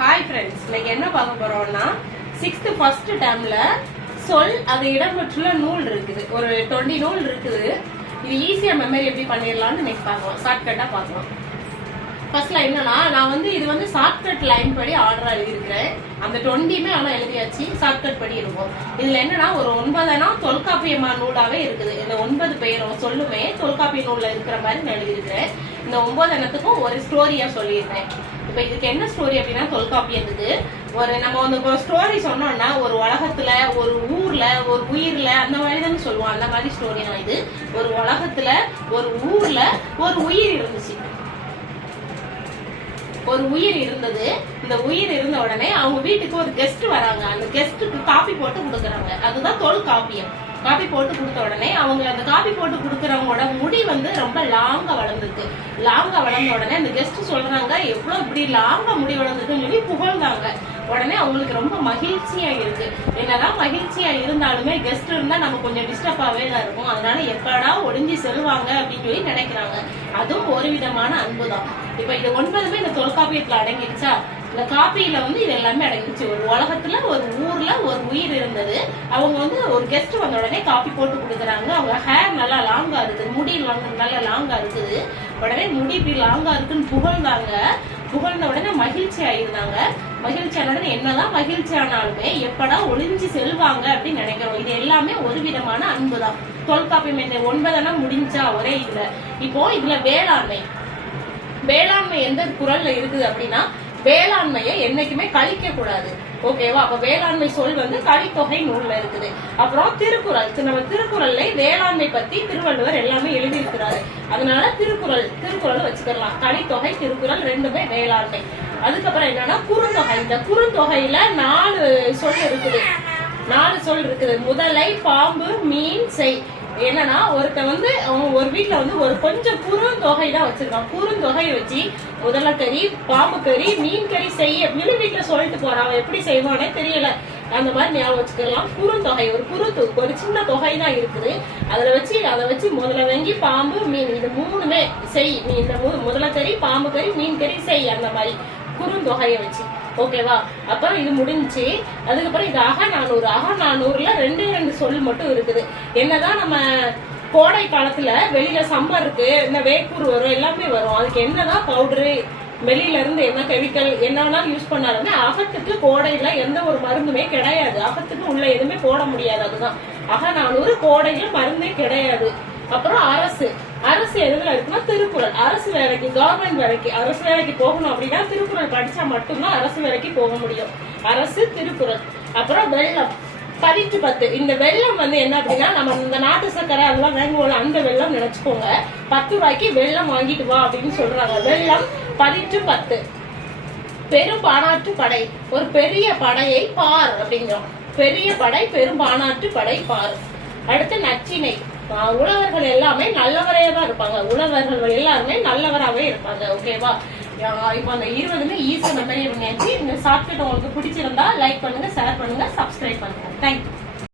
Hi friends இன்னைக்கு என்ன பார்க்க போறோம்னா சிக்ஸ்த் ஃபர்ஸ்ட் டேர்ம்ல சொல் அது இடம்பெற்றுள்ள நூல் இருக்குது. ஒரு டுவெண்ட்டி நூல் இருக்குது. இது ஈஸியா மெமரி எப்படி பண்ணிடலாம்னு இன்னைக்கு பார்க்கலாம். ஷார்ட்கட்டா பார்க்கலாம். ஃபர்ஸ்ட்ல என்னன்னா நான் வந்து இது வந்து ஷார்ட்கட் லைன் படி ஆர்டரா எழுதியிருக்கிறேன். அந்த டுவெண்ட்டியுமே ஆனால் எழுதியாச்சு ஷார்ட்கட் படி இருக்கும். இதுல என்னன்னா ஒரு ஒன்பதுனா தொல்காப்பியமா நூலாவே இருக்குது. இந்த ஒன்பது பேரும் சொல்லுமே தொல்காப்பிய நூல்ல இருக்கிற மாதிரி நான் எழுதியிருக்கிறேன். இந்த ஒன்பது எண்ணத்துக்கும் ஒரு ஸ்டோரியா சொல்லியிருக்கேன் இப்ப இதுக்கு என்ன ஸ்டோரி அப்படின்னா தொல்காப்பியத்துக்கு ஒரு நம்ம வந்து ஸ்டோரி சொன்னோம்னா ஒரு உலகத்துல ஒரு ஊர்ல ஒரு உயிர்ல அந்த மாதிரி தானே சொல்லுவோம். அந்த மாதிரி ஸ்டோரி தான் இது. ஒரு உலகத்துல ஒரு ஊர்ல ஒரு உயிர் இருந்துச்சு. ஒரு உயிர் இருந்தது. இந்த உயிர் இருந்த உடனே அவங்க வீட்டுக்கு ஒரு கெஸ்ட் வராங்க. அந்த கெஸ்ட்டுக்கு காபி போட்டு கொடுக்குறாங்க. அதுதான் தொல்காப்பியம் காபி போட்டு கொடுத்த உடனே அவங்க அந்த காபி போட்டு கொடுக்குறவங்களோட முடி வந்து ரொம்ப லாங்கா வளர்ந்துருக்கு. லாங்கா வளர்ந்த உடனே அந்த கெஸ்ட் சொல்றாங்க எவ்வளவு இப்படி லாங்கா முடி வளர்ந்துருக்குன்னு சொல்லி புகழ்ந்தாங்க. உடனே அவங்களுக்கு ரொம்ப மகிழ்ச்சியா இருக்கு. என்னதான் மகிழ்ச்சியா இருந்தாலுமே கெஸ்ட் இருந்தா நம்ம கொஞ்சம் டிஸ்டர்ப் தான் இருக்கும் அதனால எப்படா ஒளிஞ்சு செல்வாங்க அப்படின்னு சொல்லி நினைக்கிறாங்க. அதுவும் ஒரு விதமான அன்பு தான் இப்ப இது ஒன்பதுமே இந்த தொல்காப்பியத்துல அடங்கிடுச்சா? இந்த காப்பியில வந்து இது எல்லாமே அடங்கிச்சு ஒரு உலகத்துல ஒரு ஊர்ல ஒரு உயிர் இருந்தது. அவங்க வந்து ஒரு கெஸ்ட் வந்த உடனே காப்பி போட்டு கொடுக்குறாங்க. அவங்க ஹேர் நல்லா லாங்கா இருக்குது. முடி நல்லா லாங்கா இருக்குது. உடனே முடி இப்படி லாங்கா இருக்குன்னு புகழ்ந்தாங்க. புகழ்ந்த உடனே மகிழ்ச்சி ஆயிருந்தாங்க. மகிழ்ச்சி ஆன உடனே என்னதான் மகிழ்ச்சி ஆனாலுமே எப்படா ஒளிஞ்சு செல்வாங்க அப்படின்னு நினைக்கிறோம். இது எல்லாமே ஒரு விதமான அன்பு தான் தொல்காப்பியம் இந்த ஒன்பதெல்லாம் முடிஞ்சா ஒரே இதுல. இப்போ இதுல வேளாண்மை. வேளாண்மை எந்த குரல்ல இருக்குது அப்படின்னா வேளாண்மையை என்னைக்குமே கழிக்க கூடாது. ஓகேவா அப்ப வேளாண்மை சொல் வந்து கலித்தொகை நூல்ல இருக்குது. அப்புறம் திருக்குறள். நம்ம திருக்குறள்ல வேளாண்மை பத்தி திருவள்ளுவர் எல்லாமே எழுதியிருக்கிறாரு. அதனால திருக்குறள் திருக்குறள் வச்சுக்கலாம். கலித்தொகை திருக்குறள் ரெண்டுமே வேளாண்மை. அதுக்கப்புறம் என்னன்னா குறுந்தொகை. இந்த குறுந்தொகையில நாலு சொல் இருக்குது. நாலு சொல் இருக்குது. முதலை பாம்பு மீன் செய். என்னன்னா ஒருத்தன் வந்து அவன் ஒரு வீட்டுல வந்து ஒரு கொஞ்சம் குறுந்தொகை தான் வச்சிருக்கான். குறுந்தொகையை வச்சு முதல்ல கறி பாம்பு கறி மீன் கறி செய் அப்படின்னு வீட்டுல சொல்லிட்டு போறான். அவன் எப்படி செய்வானே தெரியல. அந்த மாதிரி ஞாபகம் வச்சுக்கலாம். குறுந்தொகை ஒரு குறு ஒரு சின்ன தொகை தான் இருக்குது. அதுல வச்சு அதை வச்சு முதல்ல வாங்கி பாம்பு மீன் இது மூணுமே செய். நீ இந்த மு- முதல்ல கறி பாம்பு கறி மீன் கறி செய் அந்த மாதிரி குறுந்தொகையை வச்சு. ஓகேவா? அப்புறம் இது முடிஞ்சுச்சு. அதுக்கப்புறம் இது அக நானூறு அக நானூறுல ரெண்டு சொல் மட்டும் இருக்குது. என்னதான் நம்ம கோடை காலத்துல வெளியில சம்மர் இருக்கு இந்த வேக்கூர் வரும் எல்லாமே வரும். அதுக்கு என்னதான் பவுடரு வெளியில இருந்து என்ன கெமிக்கல் என்ன வேணாலும் யூஸ் பண்ணாலுமே அகத்துக்கு கோடையில எந்த ஒரு மருந்துமே கிடையாது. அகத்துக்கு உள்ள எதுவுமே போட முடியாது அதுதான். அக நானூறு கோடையில மருந்தே கிடையாது. அப்புறம் அரசு. அரசு எதுல இருக்குன்னா திருக்குறள். அரசு வேலைக்கு கவர்மெண்ட் வேலைக்கு அரசு வேலைக்கு போகணும் அப்படின்னா திருக்குறள் படிச்சா மட்டும்தான் அரசு வேலைக்கு போக முடியும். அரசு திருக்குறள். அப்புறம் வெள்ளம். பதிட்டு பத்து. இந்த வெள்ளம் வந்து என்ன அப்படின்னா நம்ம இந்த நாட்டு சக்கரை அதெல்லாம் வாங்குவோம்ல அந்த வெள்ளம் நினைச்சுக்கோங்க. பத்து ரூபாய்க்கு வெள்ளம் வாங்கிட்டு வா அப்படின்னு சொல்றாங்க. வெள்ளம் பதிட்டு பத்து. பெரும் பானாட்டு படை. ஒரு பெரிய படையை பார் அப்படிங்கிறோம். பெரிய படை பெரும் பானாட்டு படை பார். அடுத்து நச்சினை. ஆஹ் உழவர்கள் எல்லாமே நல்லவரே தான் இருப்பாங்க. உழவர்கள் எல்லாருமே நல்லவராகவே இருப்பாங்க. ஓகேவா? இப்போ அந்த இருபதுமே ஈஸியாக மெமரி பண்ணியாச்சு இந்த ஷார்ட்கட் உங்களுக்கு பிடிச்சிருந்தா லைக் பண்ணுங்க ஷேர் பண்ணுங்க சப்ஸ்கிரைப் பண்ணுங்க. தேங்க்யூ